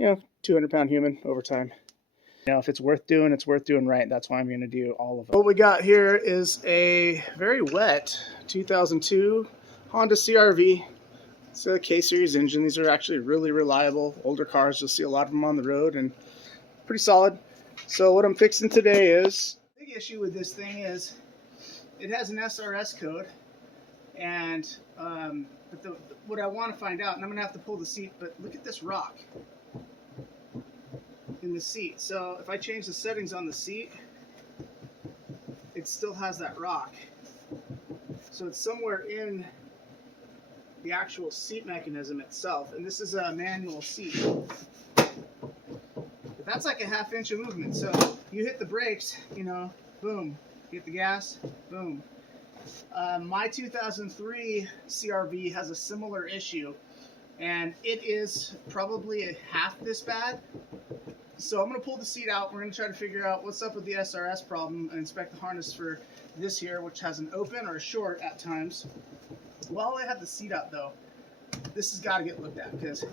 200-pound human over time. If it's worth doing, it's worth doing right. That's why I'm going to do all of them. What we got here is a very wet 2002 Honda CR-V. It's a K-Series engine. These are actually really reliable older cars. You'll see a lot of them on the road and pretty solid. So what I'm fixing today is, the big issue with this thing is it has an SRS code, and what I want to find out, and I'm going to have to pull the seat, but look at this rock in the seat. So if I change the settings on the seat, it still has that rock. So it's somewhere in the actual seat mechanism itself, and this is a manual seat. But that's like a ½ inch of movement. So you hit the brakes, boom. You hit the gas, boom. My 2003 CR-V has a similar issue, and it is probably half this bad. So I'm going to pull the seat out. We're going to try to figure out what's up with the SRS problem and inspect the harness for this here, which has an open or a short at times. While I have the seat up, though, this has got to get looked at, because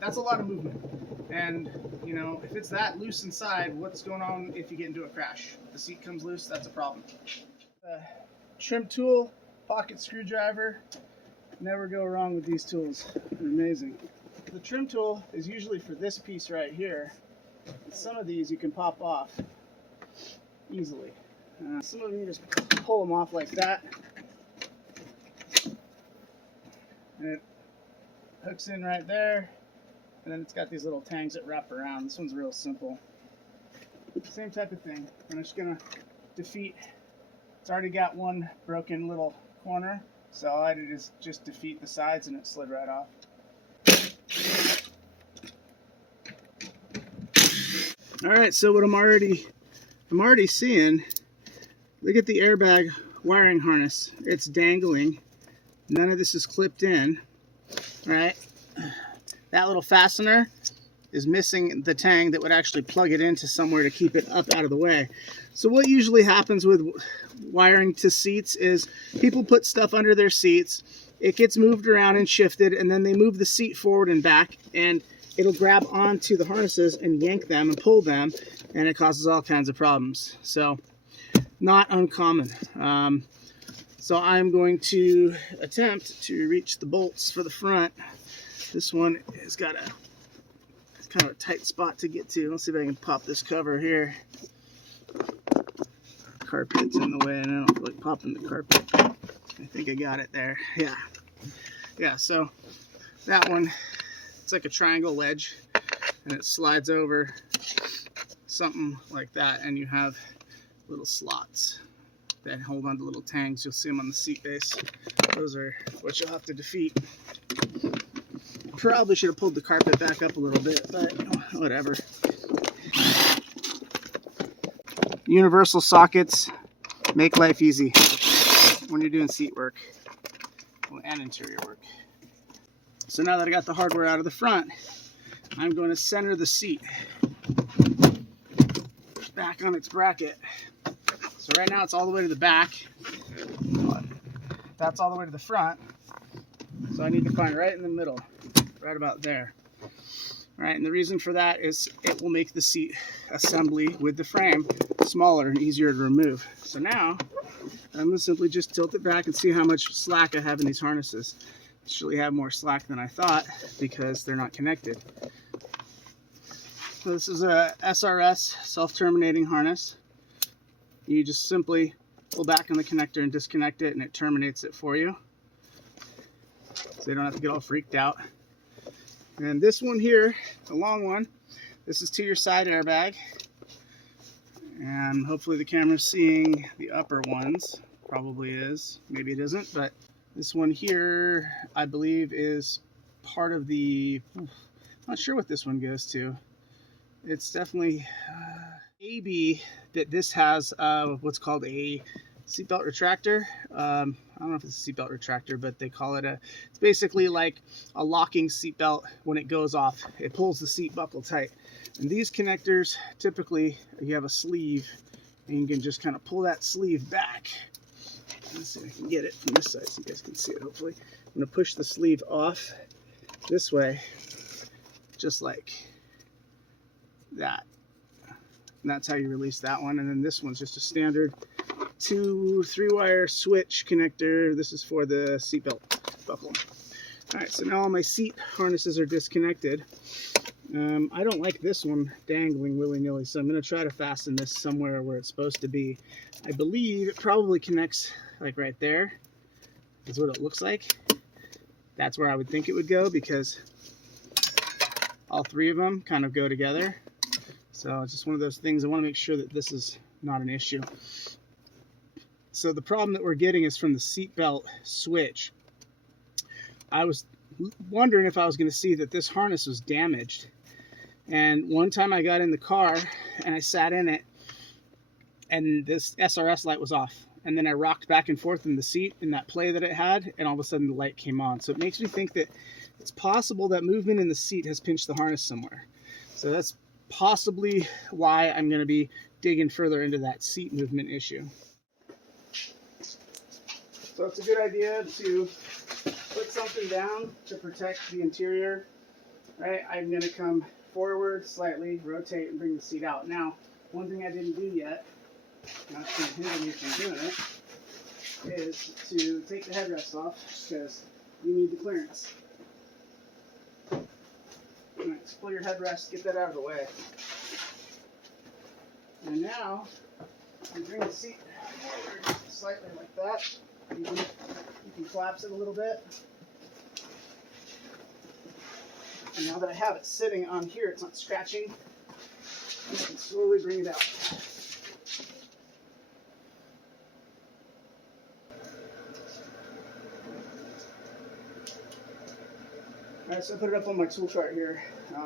that's a lot of movement. And, if it's that loose inside, what's going on if you get into a crash? If the seat comes loose, that's a problem. Trim tool, pocket screwdriver. Never go wrong with these tools. They're amazing. The trim tool is usually for this piece right here. Some of these you can pop off easily. Some of them you just pull them off like that. And it hooks in right there. And then it's got these little tangs that wrap around. This one's real simple. Same type of thing. I'm just going to defeat. It's already got one broken little corner. So all I did is just defeat the sides and it slid right off. Alright, so what I'm already seeing, look at the airbag wiring harness. It's dangling. None of this is clipped in. Right? That little fastener is missing the tang that would actually plug it into somewhere to keep it up out of the way. So what usually happens with wiring to seats is people put stuff under their seats, it gets moved around and shifted, and then they move the seat forward and back, and it'll grab onto the harnesses and yank them and pull them, and it causes all kinds of problems. So not uncommon. So I'm going to attempt to reach the bolts for the front. This one has got kind of a tight spot to get to. Let's see if I can pop this cover here. Carpet's in the way, and I don't feel like popping the carpet. I think I got it there. Yeah, so that one, it's like a triangle wedge, and it slides over something like that, and you have little slots that hold on to little tangs. You'll see them on the seat base. Those are what you'll have to defeat. Probably should have pulled the carpet back up a little bit, but whatever. Universal sockets make life easy when you're doing seat work and interior work. So now that I got the hardware out of the front, I'm going to center the seat back on its bracket. So right now it's all the way to the back. That's all the way to the front. So I need to find right in the middle, right about there. Right, and the reason for that is it will make the seat assembly with the frame smaller and easier to remove. So now I'm going to simply just tilt it back and see how much slack I have in these harnesses. Actually have more slack than I thought because they're not connected. So this is a SRS self-terminating harness. You just simply pull back on the connector and disconnect it, and it terminates it for you. So you don't have to get all freaked out. And this one here, the long one, this is to your side airbag. And hopefully the camera's seeing the upper ones. Probably is. Maybe it isn't, but this one here, I believe, is part of the... I'm not sure what this one goes to. It's definitely maybe that this has what's called a seatbelt retractor. I don't know if it's a seatbelt retractor, but they call it it's basically like a locking seatbelt. When it goes off, it pulls the seat buckle tight. And these connectors, typically, you have a sleeve, and you can just kind of pull that sleeve back. Let's see if I can get it from this side so you guys can see it, hopefully. I'm going to push the sleeve off this way, just like that. And that's how you release that one. And then this one's just a standard 3-wire switch connector. This is for the seatbelt buckle. All right, so now all my seat harnesses are disconnected. I don't like this one dangling willy-nilly, so I'm going to try to fasten this somewhere where it's supposed to be. I believe it probably connects like right there. Is what it looks like. That's where I would think it would go, because all three of them kind of go together. So it's just one of those things. I want to make sure that this is not an issue. So the problem that we're getting is from the seatbelt switch. I was wondering if I was going to see that this harness was damaged. And one time I got in the car and I sat in it, and this SRS light was off. And then I rocked back and forth in the seat in that play that it had, and all of a sudden the light came on. So it makes me think that it's possible that movement in the seat has pinched the harness somewhere. So that's possibly why I'm going to be digging further into that seat movement issue. So it's a good idea to put something down to protect the interior. Right? I'm going to come forward slightly, rotate, and bring the seat out. Now, one thing I didn't do yet, not going to hinder me from doing it, is to take the headrest off, because you need the clearance. Right, so pull your headrest, get that out of the way. And now, you bring the seat forward slightly like that. You can collapse it a little bit. And now that I have it sitting on here, it's not scratching. You can slowly bring it out. Alright, so I put it up on my tool chart here.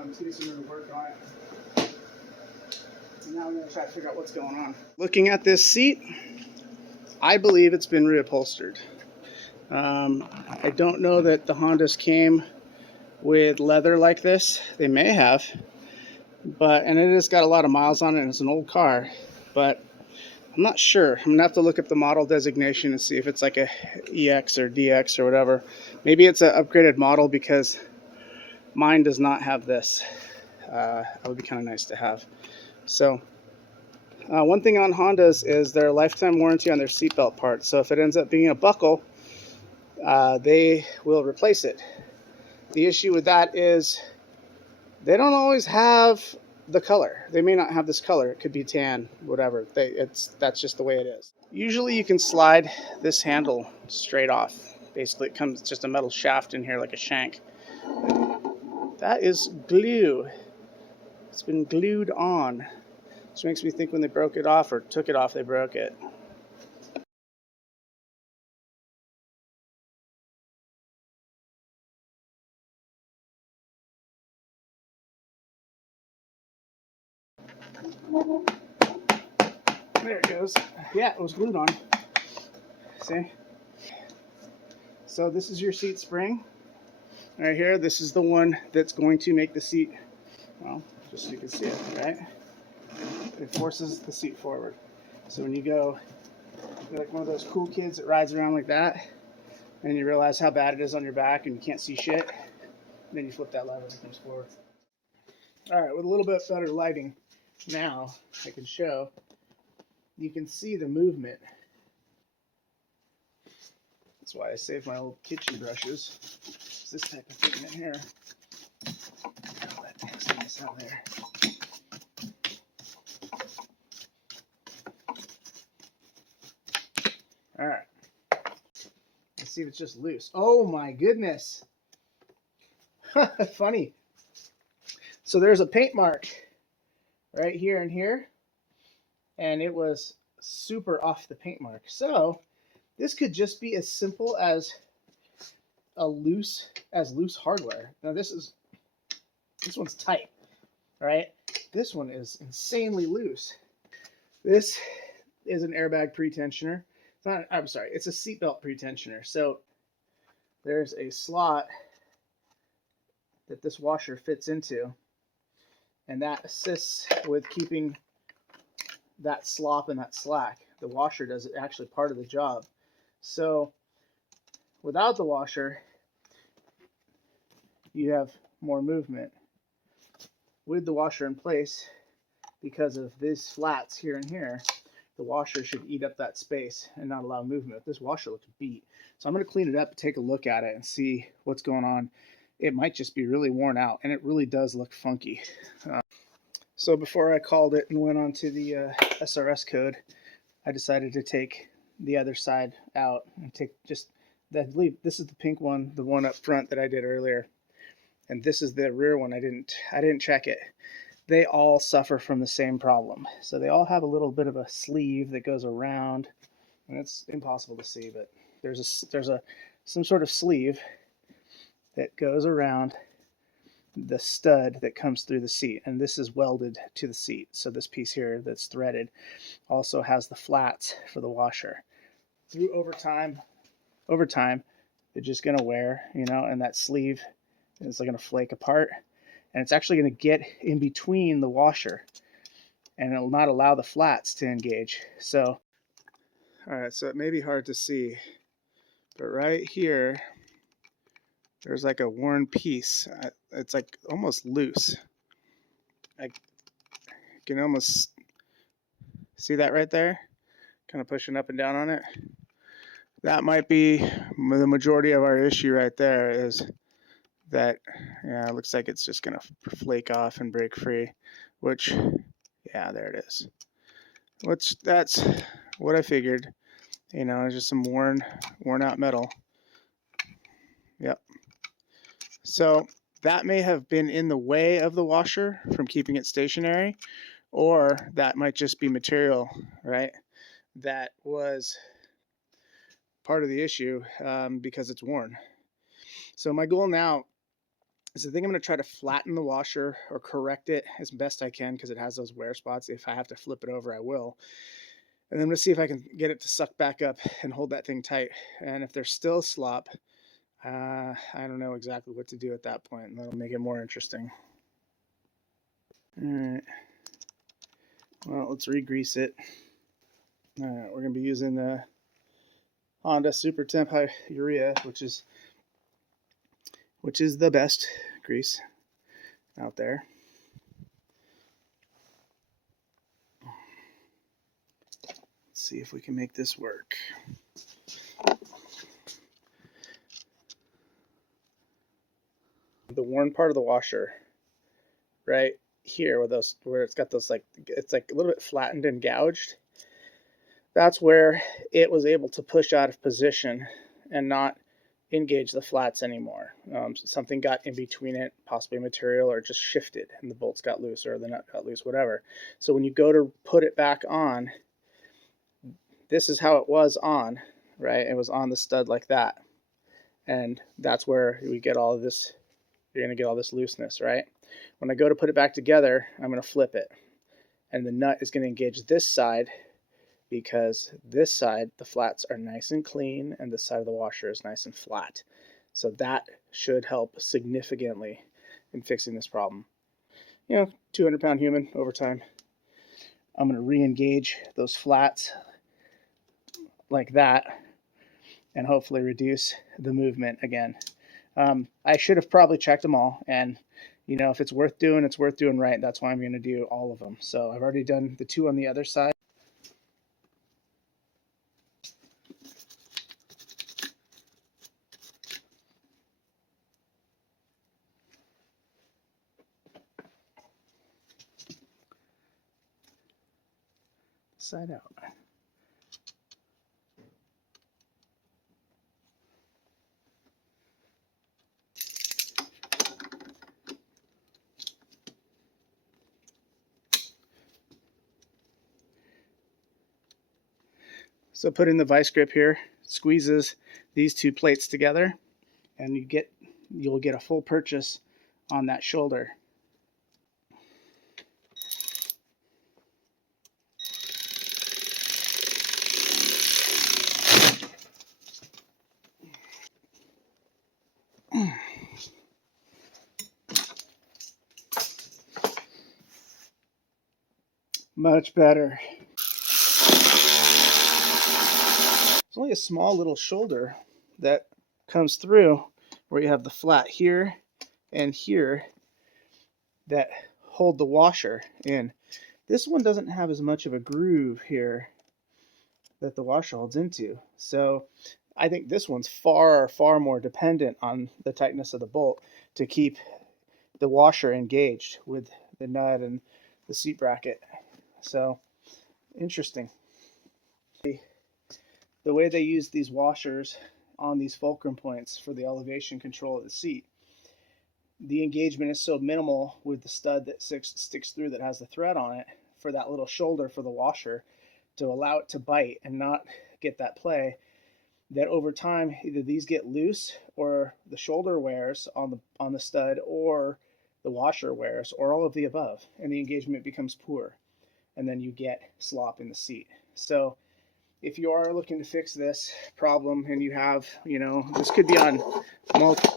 It's getting some room to work on it. And now I'm going to try to figure out what's going on. Looking at this seat, I believe it's been reupholstered. I don't know that the Hondas came with leather like this. They may have, and it has got a lot of miles on it, and it's an old car, but I'm not sure. I'm gonna have to look up the model designation and see if it's like a EX or DX or whatever. Maybe it's an upgraded model, because mine does not have this. That would be kind of nice to have. So one thing on Hondas is their lifetime warranty on their seatbelt parts. So if it ends up being a buckle, they will replace it. The issue with that is they don't always have the color. They may not have this color. It could be tan, whatever. That's just the way it is. Usually you can slide this handle straight off. Basically it comes just a metal shaft in here like a shank. That is glue. It's been glued on. Which makes me think when they broke it off or took it off, they broke it. There it goes. Yeah, it was glued on. See? So this is your seat spring. Right here, this is the one that's going to make the seat, well, just so you can see it, right? It forces the seat forward. So when you go, you're like one of those cool kids that rides around like that, and you realize how bad it is on your back and you can't see shit, and then you flip that lever and it comes forward. Alright, with a little bit better lighting now, I can show, you can see the movement. That's why I save my old kitchen brushes. It's this type of thing in here. I'll let this out there. Alright. Let's see if it's just loose. Oh my goodness. Funny. So there's a paint mark right here and here. And it was super off the paint mark. So this could just be as simple as loose hardware. Now this one's tight, right? This one is insanely loose. This is an airbag pretensioner. It's a seatbelt pretensioner. So there's a slot that this washer fits into, and that assists with keeping that slop and that slack. The washer does actually part of the job. So without the washer, you have more movement. with the washer in place, because of these flats here and here, the washer should eat up that space and not allow movement. This washer looks beat. So I'm going to clean it up and take a look at it and see what's going on. It might just be really worn out, and it really does look funky. So before I called it and went on to the SRS code, I decided to take the other side out and take just that. This is the pink one, the one up front that I did earlier, and this is the rear one. I didn't check it. They all suffer from the same problem. So they all have a little bit of a sleeve that goes around, and it's impossible to see, but there's some sort of sleeve that goes around the stud that comes through the seat, and this is welded to the seat. So this piece here that's threaded also has the flats for the washer. Over time, they're just gonna wear, and that sleeve is gonna flake apart, and it's actually gonna get in between the washer, and it'll not allow the flats to engage. So, all right, so it may be hard to see, but right here, there's like a worn piece. It's like almost loose. I can almost see that right there, kind of pushing up and down on it. That might be the majority of our issue right there, is that, yeah, it looks like it's just gonna flake off and break free, which, yeah, there it is. That's what I figured. It's just some worn out metal. Yep. So that may have been in the way of the washer from keeping it stationary, or that might just be material, right? That was part of the issue, because it's worn. So my goal now is, I think I'm going to try to flatten the washer or correct it as best I can, because it has those wear spots. If I have to flip it over, I will. And then I'm going to see if I can get it to suck back up and hold that thing tight. And if there's still slop, I don't know exactly what to do at that point, and that'll make it more interesting. All right. Well, let's re-grease it. All right, we're going to be using the Honda Super Temp Urea, which is the best grease out there. Let's see if we can make this work. The worn part of the washer, right here, where it's got those, it's like a little bit flattened and gouged. That's where it was able to push out of position and not engage the flats anymore. Something got in between it, possibly material, or just shifted, and the bolts got loose or the nut got loose, whatever. So when you go to put it back on, this is how it was on, right? It was on the stud like that, and that's where we get all of this. You're going to get all this looseness, right? When I go to put it back together, I'm going to flip it, and the nut is going to engage this side, because this side, the flats are nice and clean, and this side of the washer is nice and flat. So that should help significantly in fixing this problem. 200-pound human over time. I'm going to re-engage those flats like that, and hopefully reduce the movement again. I should have probably checked them all, and if it's worth doing, it's worth doing right. That's why I'm going to do all of them. So I've already done the two on the other side. Side out. So putting the vice grip here squeezes these two plates together, and you'll get a full purchase on that shoulder. Much better. It's only a small little shoulder that comes through where you have the flat here and here that hold the washer in. This one doesn't have as much of a groove here that the washer holds into. So I think this one's far, far more dependent on the tightness of the bolt to keep the washer engaged with the nut and the seat bracket. So interesting. The way they use these washers on these fulcrum points for the elevation control of the seat, the engagement is so minimal with the stud that sticks through that has the thread on it for that little shoulder for the washer to allow it to bite and not get that play, that over time either these get loose or the shoulder wears on the stud, or the washer wears, or all of the above, and the engagement becomes poor, and then you get slop in the seat. So if you are looking to fix this problem, and you have, this could be on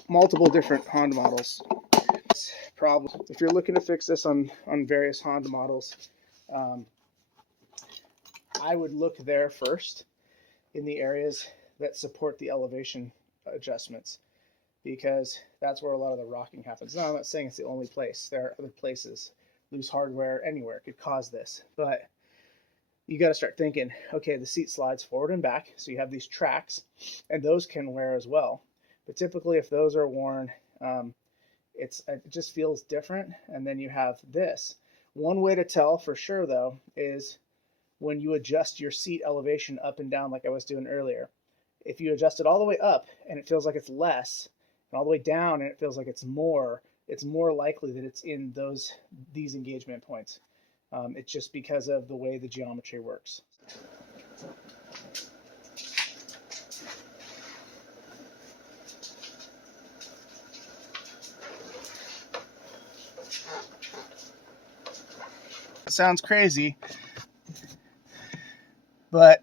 multiple different Honda models. If you're looking to fix this on various Honda models, I would look there first in the areas that support the elevation adjustments, because that's where a lot of the rocking happens. Now, I'm not saying it's the only place. There are other places. Loose hardware anywhere could cause this, but you got to start thinking, okay, the seat slides forward and back, so you have these tracks, and those can wear as well. But typically, if those are worn, it just feels different. And then you have this. One way to tell for sure, though, is when you adjust your seat elevation up and down like I was doing earlier. If you adjust it all the way up and it feels like it's less, and all the way down and it feels like it's more likely that it's in these engagement points. It's just because of the way the geometry works. It sounds crazy, but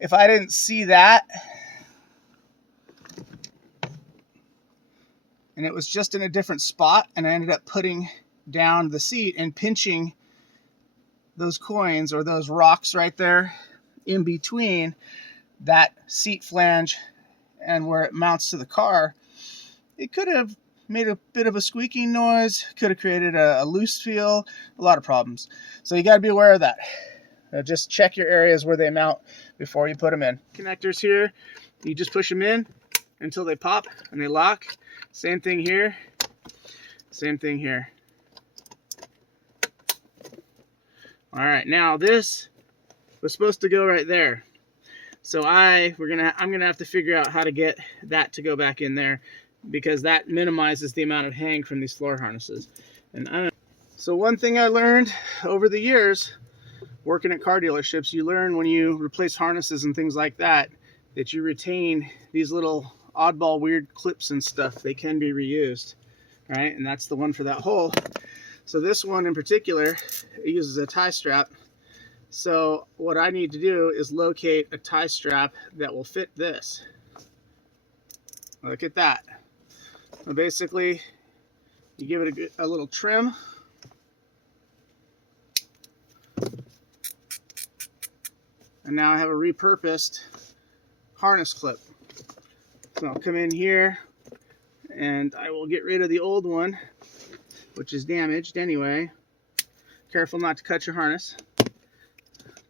if I didn't see that, and it was just in a different spot, and I ended up putting down the seat and pinching those coins or those rocks right there in between that seat flange and where it mounts to the car, it could have made a bit of a squeaking noise, could have created a loose feel, a lot of problems. So you got to be aware of that. Just check your areas where they mount before you put them in. Connectors here, you just push them in until they pop and they lock. Same thing here, same thing here. All right, now this was supposed to go right there. So I'm gonna have to figure out how to get that to go back in there, because that minimizes the amount of hang from these floor harnesses. And so one thing I learned over the years working at car dealerships, you learn when you replace harnesses and things like that, that you retain these little oddball weird clips and stuff. They can be reused, right? And that's the one for that hole. So this one in particular, it uses a tie strap. So what I need to do is locate a tie strap that will fit this. Look at that. So basically, you give it a little trim. And now I have a repurposed harness clip. So I'll come in here and I will get rid of the old one, which is damaged anyway. Careful not to cut your harness.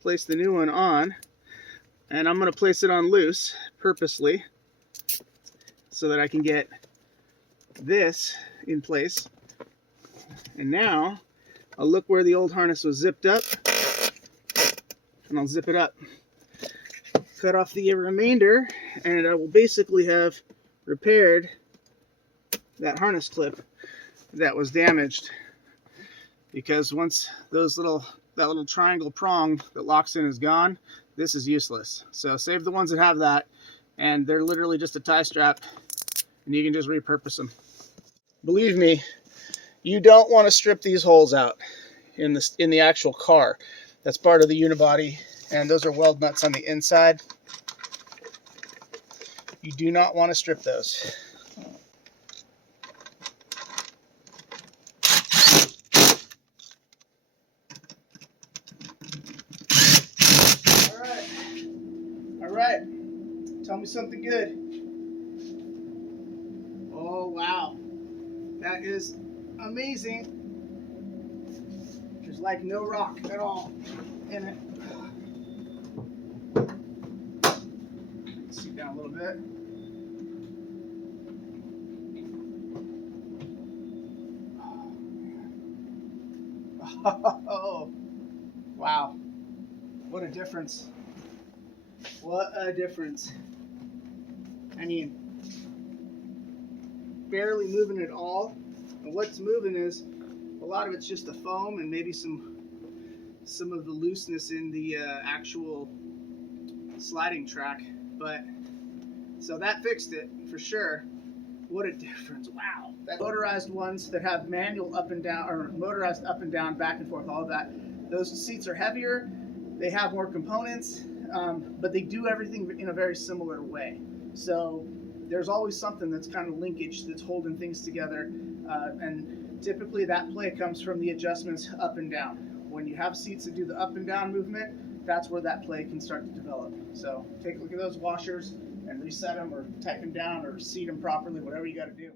Place the new one on, and I'm going to place it on loose purposely so that I can get this in place. And now I'll look where the old harness was zipped up, and I'll zip it up. Cut off the remainder, and I will basically have repaired that harness clip that was damaged, because once that little triangle prong that locks in is gone, this is useless. So save the ones that have that, and they're literally just a tie strap, and you can just repurpose them. Believe me, you don't want to strip these holes out in the actual car. That's part of the unibody, and those are weld nuts on the inside. You do not want to strip those. All right. Tell me something good. Oh, wow. That is amazing. There's like no rock at all in it. Seat down a little bit. Oh, wow. What a difference. What a difference. I mean, barely moving at all. And what's moving is a lot of it's just the foam and maybe some of the looseness in the actual sliding track. But so that fixed it for sure. What a difference. Wow. That motorized ones that have manual up and down, or motorized up and down, back and forth, all of that, those seats are heavier, they have more components, but they do everything in a very similar way. So there's always something that's kind of linkage that's holding things together, and typically that play comes from the adjustments up and down. When you have seats that do the up and down movement, that's where that play can start to develop. So take a look at those washers and reset them or tighten them down or seat them properly, whatever you got to do.